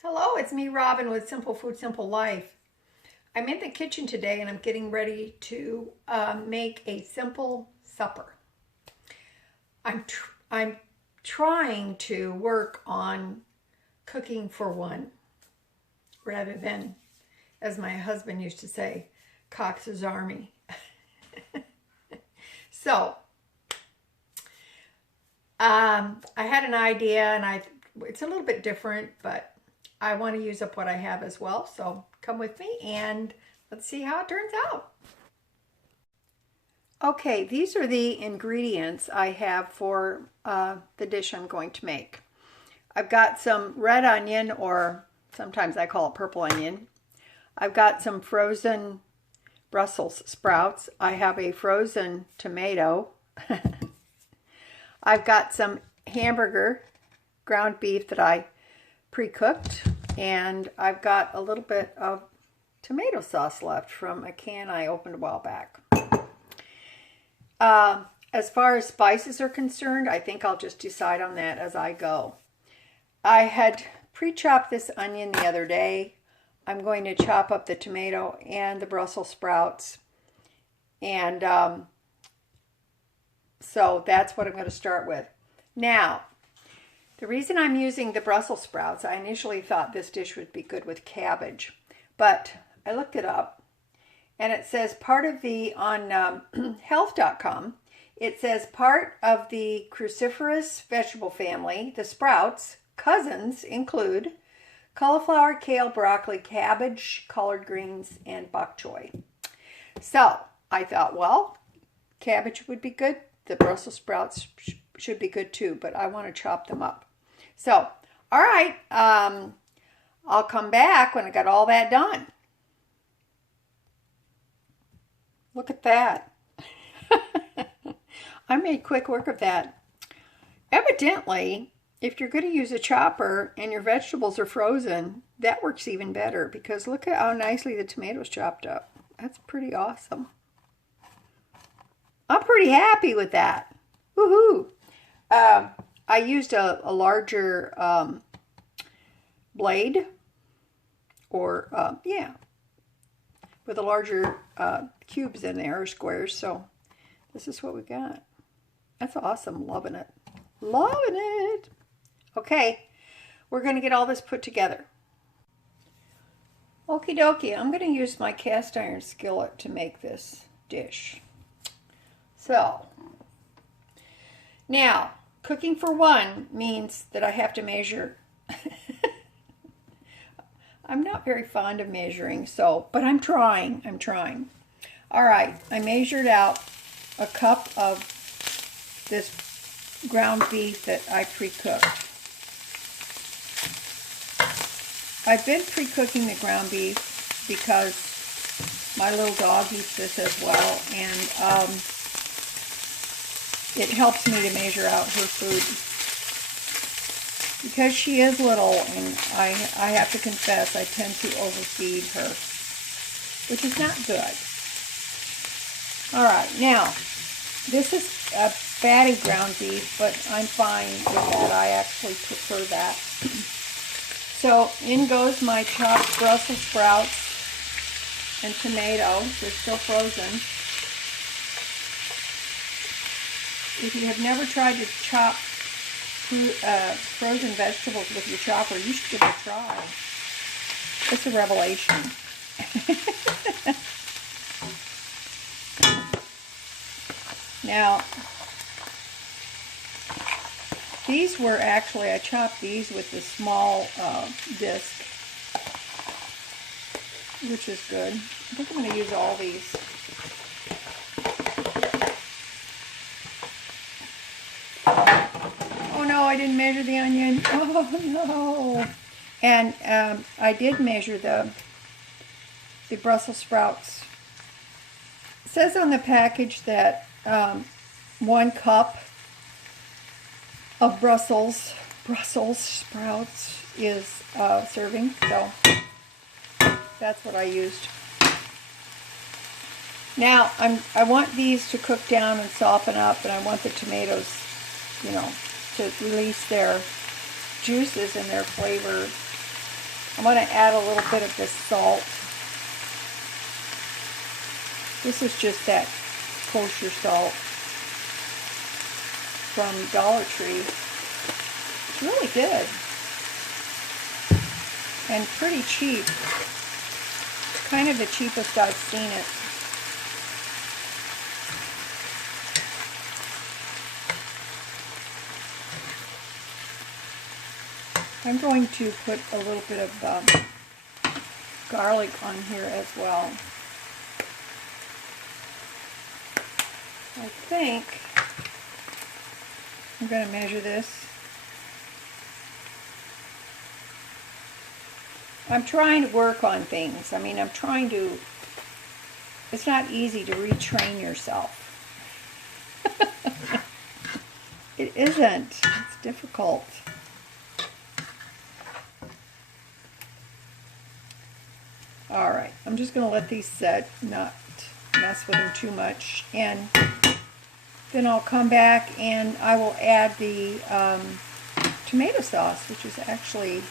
Hello, it's me, Robin, with Simple Food, Simple Life. I'm in the kitchen today and I'm getting ready to make a simple supper. I'm trying to work on cooking for one rather than, as my husband used to say, Cox's Army. So, I had an idea and it's a little bit different, but I want to use up what I have as well. So come with me and let's see how it turns out. Okay, these are the ingredients I have for the dish I'm going to make. I've got some red onion, or sometimes I call it purple onion. I've got some frozen Brussels sprouts. I have a frozen tomato. I've got some Hamburger ground beef that I pre-cooked, and I've got a little bit of tomato sauce left from a can I opened a while back. As far as spices are concerned, I think I'll just decide on that as I go. I had pre-chopped this onion the other day. I'm going to chop up the tomato and the Brussels sprouts, and so that's what I'm going to start with. Now, the reason I'm using the Brussels sprouts, I initially thought this dish would be good with cabbage, but I looked it up and it says part of the, on health.com, it says part of the cruciferous vegetable family. The sprouts, cousins include cauliflower, kale, broccoli, cabbage, collard greens, and bok choy. So I thought, well, cabbage would be good. The Brussels sprouts should be good too, but I want to chop them up. So, all right, I'll come back when I got all that done. Look at that. I made quick work of that. Evidently, if you're going to use a chopper and your vegetables are frozen, that works even better, because look at how nicely the tomatoes chopped up. That's pretty awesome. I'm pretty happy with that. Woohoo! I used a larger blade, or yeah, with a larger cubes in there, or squares. So this is what we got. That's awesome. Loving it. Loving it. Okay, we're going to get all this put together. Okie dokie, I'm going to use my cast iron skillet to make this dish. So, now, cooking for one means that I have to measure. I'm not very fond of measuring, but I'm trying. All right, I measured out a cup of this ground beef that I pre-cooked. I've been pre-cooking the ground beef because my little dog eats this as well, and it helps me to measure out her food. Because she is little, and I have to confess, I tend to overfeed her, which is not good. Alright, now, this is a fatty ground beef, but I'm fine with that. I actually prefer that. So, in goes my chopped Brussels sprouts and tomato. They're still frozen. If you have never tried to chop frozen vegetables with your chopper, you should give it a try. It's a revelation. Now, these were actually, I chopped these with the small disc, which is good. I think I'm going to use all these. Oh no, I didn't measure the onion. Oh no. And I did measure the Brussels sprouts. It says on the package that 1 cup of Brussels sprouts is serving, so that's what I used. Now I want these to cook down and soften up, and I want the tomatoes, to release their juices and their flavor I'm going to add a little bit of this salt. This is just that kosher salt from Dollar Tree. It's really good and pretty cheap. It's kind of the cheapest I've seen it. I'm going to put a little bit of garlic on here as well. I think I'm going to measure this. I'm trying to work on things. I mean, it's not easy to retrain yourself. It isn't. It's difficult. Alright, I'm just going to let these set, not mess with them too much, and then I'll come back and I will add the tomato sauce, which is actually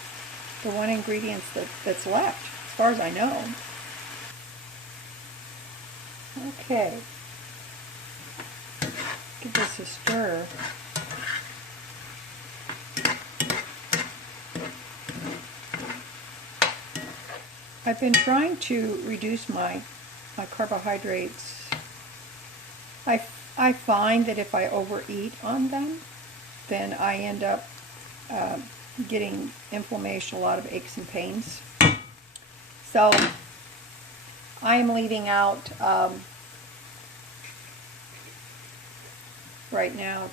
the one ingredient that's left, as far as I know. Okay, give this a stir. I've been trying to reduce my carbohydrates. I find that if I overeat on them, then I end up getting inflammation, a lot of aches and pains. So I am leaving out right now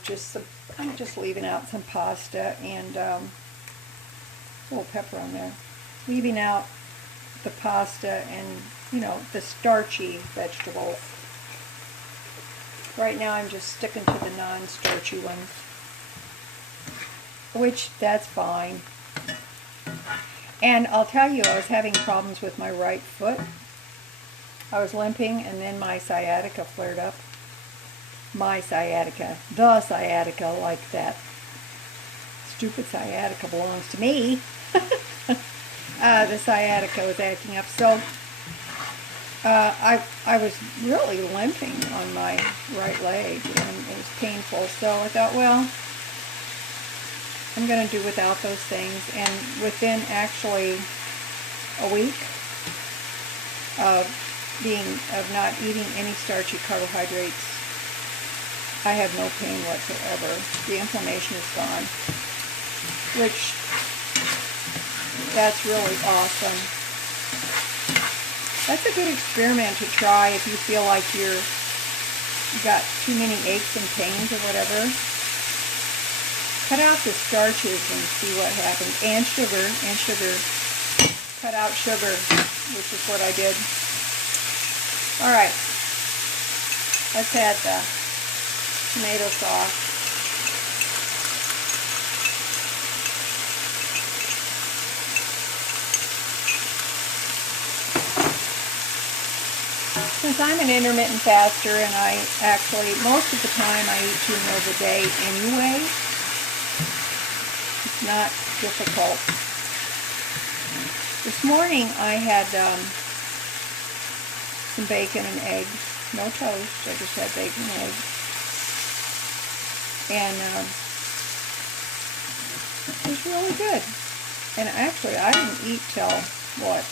I'm just leaving out some pasta and a little pepper on there. Leaving out the pasta and, you know, the starchy vegetables. Right now I'm just sticking to the non-starchy ones, which that's fine. And I'll tell you, I was having problems with my right foot. I was limping and then my sciatica flared up. My sciatica, the sciatica, like that stupid sciatica belongs to me. The sciatica was acting up, so I was really limping on my right leg, and it was painful. So I thought, well, I'm going to do without those things. And within actually a week of not eating any starchy carbohydrates, I have no pain whatsoever. The inflammation is gone, which that's really awesome. That's a good experiment to try if you feel like you got too many aches and pains or whatever. Cut out the starches and see what happens. And sugar. Cut out sugar, which is what I did. Alright. Let's add the tomato sauce. Since I'm an intermittent faster and I actually, most of the time I eat 2 meals a day anyway, it's not difficult. This morning I had some bacon and eggs, no toast, I just had bacon and eggs. And it was really good. And actually I didn't eat till, what,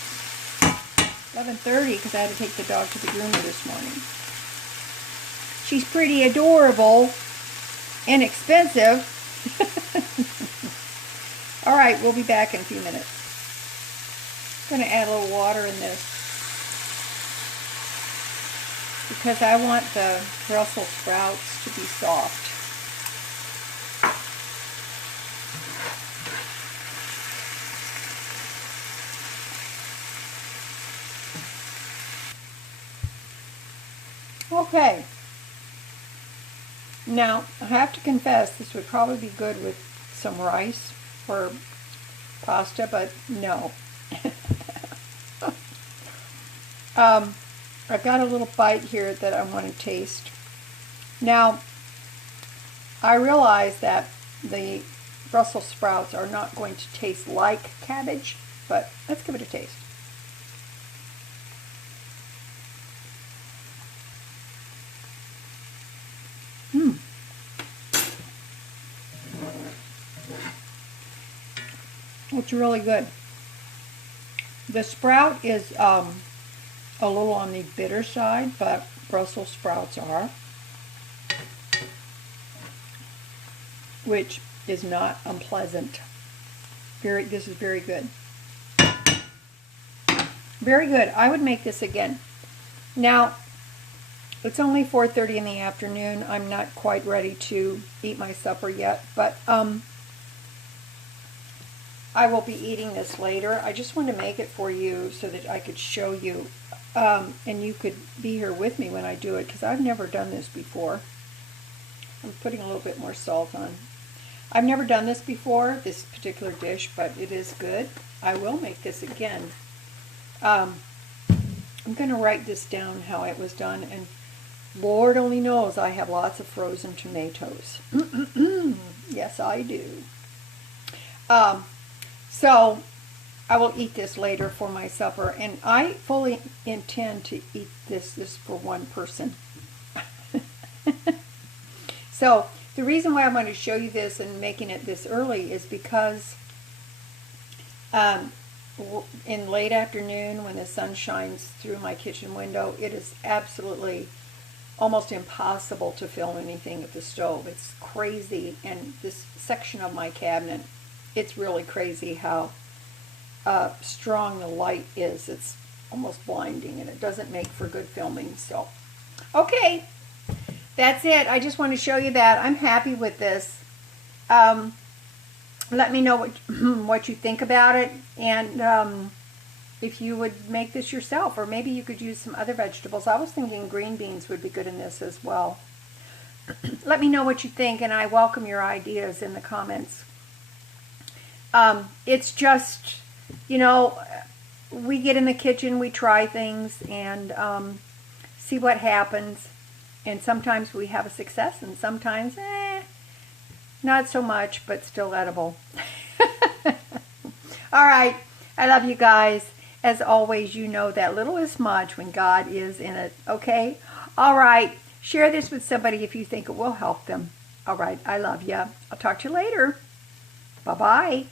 11:30 because I had to take the dog to the groomer this morning. She's pretty adorable, inexpensive. Alright, we'll be back in a few minutes. I'm going to add a little water in this because I want the Brussels sprouts to be soft. Okay, now I have to confess this would probably be good with some rice or pasta, but no. I've got a little bite here that I want to taste. Now, I realize that the Brussels sprouts are not going to taste like cabbage, but let's give it a taste. It's really good. The sprout is a little on the bitter side, but Brussels sprouts are, which is not unpleasant. This is very good. Very good. I would make this again. Now, it's only 4:30 in the afternoon. I'm not quite ready to eat my supper yet, but I will be eating this later. I just wanted to make it for you so that I could show you, and you could be here with me when I do it, because I've never done this before. I'm putting a little bit more salt on. I've never done this before, this particular dish, but it is good. I will make this again. I'm going to write this down how it was done, and Lord only knows I have lots of frozen tomatoes. Yes, I do. So I will eat this later for my supper, and I fully intend to eat this for one person. So the reason why I'm going to show you this and making it this early is because in late afternoon when the sun shines through my kitchen window, it is absolutely almost impossible to film anything at the stove. It's crazy, and this section of my cabinet, it's really crazy how strong the light is. It's almost blinding, and it doesn't make for good filming. So, okay, that's it. I just want to show you that. I'm happy with this. Let me know what you think about it, and if you would make this yourself, or maybe you could use some other vegetables. I was thinking green beans would be good in this as well. Let me know what you think, and I welcome your ideas in the comments. It's just, you know, we get in the kitchen, we try things, and see what happens. And sometimes we have a success, and sometimes, not so much, but still edible. All right, I love you guys. As always, you know that little is much when God is in it, okay? All right, share this with somebody if you think it will help them. All right, I love you. I'll talk to you later. Bye-bye.